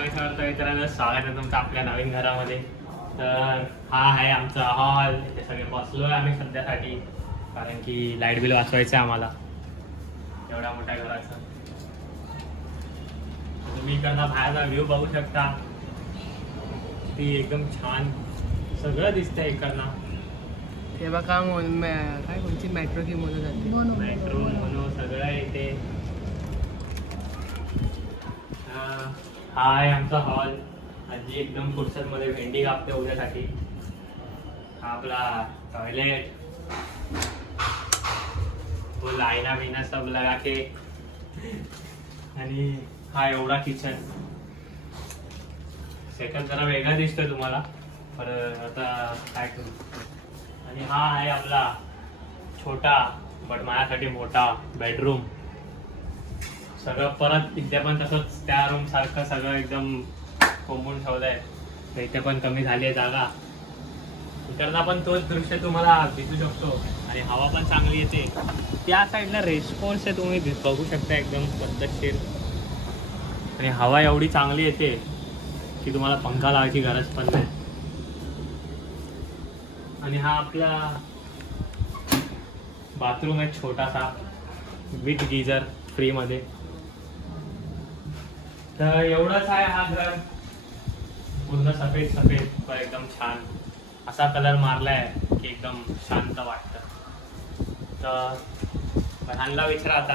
मित्रांनो स्वागत आहे तुमचं आपल्या नवीन घरामध्ये. तर हा आहे आमचा हॉल. इथे सगळे बसलोय आम्ही सध्यासाठी कारण की लाइट बिल वाचवायचं आहे आम्हाला. एवढ्या मोठ्या घराचं. तुम्ही इकडनं बाहेरचा व्ह्यू बघू शकता. ती एकदम छान सगळं दिसतंय इकडनं. हे बघा काय कोणती मेट्रो की मोनो जाते मेट्रो म्हणून सगळं आहे इथे हा आहे आमचा हॉल. आजी एकदम फुरसत मध्ये भेंडी कापते उद्यासाठी. हा आपला टॉयलेट वो लायना बिना सब लगा के. आणि हा एवढा किचन सेकंड जरा वेगळा दिसतोय तुम्हाला. पर आता काय करू? आणि हा आहे आपला छोटा बट माझ्यासाठी मोठा बेडरूम सगळं परत इथे पण तसंच त्या रूम सारखं सगळं एकदम कोंबून ठेवलंय. तर इथे पण कमी झाली आहे जागा. इकडनं पण तोच दृश्य तुम्हाला दिसू शकतो. आणि हवा पण चांगली येते. त्या साईडला रेस्पॉन्स आहे तुम्ही बघू शकता एकदम पद्धतशीर. आणि हवा एवढी चांगली येते की तुम्हाला पंखा लावायची गरज पण नाही. आणि हा आपला बाथरूम आहे छोटासा विथ गीझर फ्रीमध्ये तर एवढंच आहे हा घर. पूर्ण सफेद सफेद पण एकदम छान. असा कलर मारलाय की एकदम शांत वाटतं. तर लहानला विचारा आता.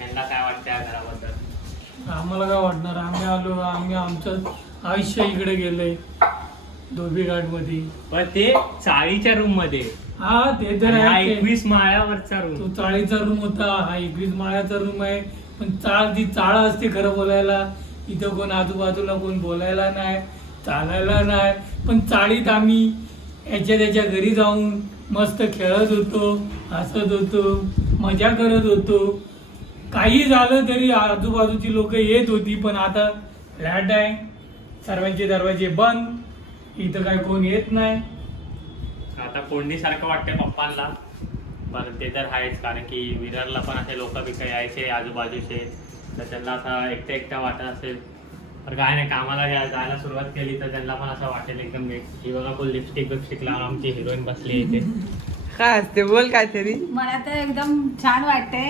यांना काय वाटतं या घराबद्दल? आम्हाला काय वाटणार? आम्ही आलो आम्ही आमचं आयुष्य इकडे गेलंय. धोबी मध्ये पण ते चाळीच्या रूममध्ये. हा ते तर हा एकवीस माळ्यावरचा तो रूम चाळीचा रूम होता. हा एकवीस माळ्याचा रूम आहे. पण चाळ ती चाळ असते खरं बोलायला. इथं कोण आजूबाजूला कोण बोलायला नाही चालायला नाही. पण चाळीत आम्ही याच्या त्याच्या घरी जाऊन मस्त खेळत होतो हसत होतो मजा करत होतो. काही झालं तरी आजूबाजूची लोक येत होती पण आता फ्लॅट आहे. सर्वांचे दरवाजे बंद. इथं काय कोण येत नाही. आता कोंडी सारखं वाटतंय पप्पांना. पण ते तर आहेच कारण की विरारला पण असे लोक बिका यायचे आजूबाजूचे. तर त्यांना असं एकटं एकटं वाटत असेल. तर काय नाही कामाला जायला सुरुवात केली तर त्यांना पण असं वाटेल एकदम एक ही बघा कोण लिपस्टिक बिपस्टिक लावून आमची हिरोईन बसली इथे. काय असते बोल काय तरी मला तर एकदम छान वाटते.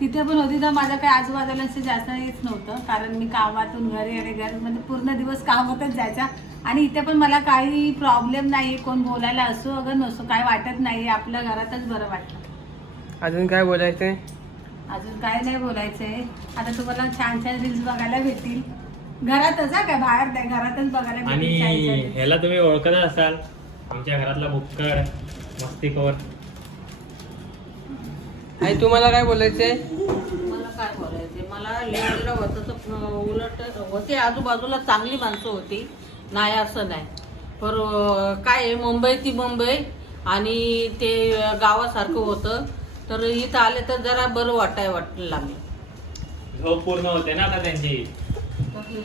तिथे पण होती तर माझं काही आजूबाजूला असं जास्त हेच नव्हतं. कारण मी कामातून घरी आणि घर म्हणजे पूर्ण दिवस कामातच जायचा. आणि इथे पण मला काही प्रॉब्लेम नाही कोण बोलायला असो अगर नसो काय वाटत नाही आपल्या घरातच बरं वाटतं. अजून काय बोलायचंय? अजून काय नाही बोलायचंय. आता तुम्हाला छान छान रील्स बघायला भेटतील. घरातच हा काय? बाहेर नाही घरातच बघायला आणि भेटतील छान छान reels. ह्याला तुम्ही ओळखत असाल आमच्या घरातला बुक्कड मस्ती कवर आणि तुम्हाला काय बोलायचंय? मला काय बोलायचे मला लिहिलेलं होतं तर उलट होते. आजूबाजूला चांगली माणसं होती. नाही असं नाही. पर अं, काय आहे, मुंबई ती मुंबई आणि ते गावासारखं होतं. तर इथं आले तर जरा बरं वाटाय वाटलं लागलं. झोप पूर्ण होते ना आता त्यांची.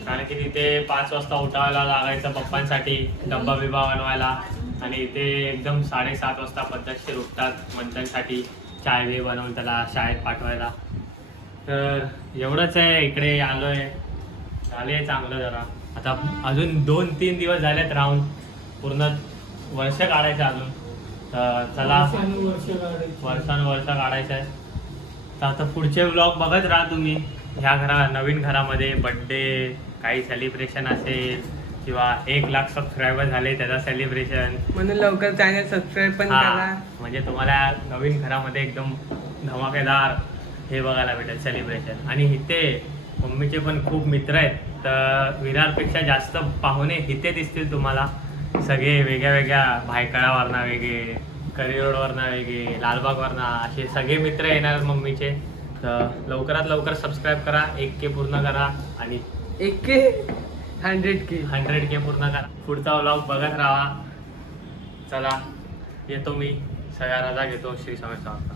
कारण की तिथे पाच वाजता उठायला लागायचं पप्पांसाठी डब्बा बिब्बा बनवायला. आणि ते एकदम साडेसात वाजता पद्धतशीर उठतात मंथनसाठी चाय बी बनवून त्याला शाळेत पाठवायला. तर एवढंच आहे इकडे आलोय. झाले चांगलं जरा. आता अजून दोन तीन दिवस झालेत राहून. पूर्ण वर्ष काढायचं अजून. तर चला. वर्षानुवर्ष काढायची. आहे. तर आता पुढचे व्लॉग बघत राहा तुम्ही. ह्या घरा नवीन घरामध्ये बड्डे काही सेलिब्रेशन असेल किंवा एक लाख सबस्क्रायबर झाले त्याचा सेलिब्रेशन म्हणून लवकर चॅनल सबस्क्राईब पण करा. म्हणजे तुम्हाला नवीन घरामध्ये एकदम धमाकेदार हे बघायला भेटेल सेलिब्रेशन आणि इथे मम्मीचे पण खूप मित्र आहेत. तर विरारपेक्षा जास्त पाहुणे इथे दिसतील तुम्हाला. सगळे वेगळ्या वेगळ्या भायखळावरनं वेगळे करी रोडवरनं वेगळे लालबागवरनं असे सगळे मित्र येणार मम्मीचे. तर लवकरात लवकर सबस्क्राईब करा एक के पूर्ण करा आणि एक के हंड्रेड के. हंड्रेड के पूर्ण करा. पुढचा व्लॉग बघत राहा. चला येतो मी. सगळ्या रजा घेतो श्री स्वामी स्वामी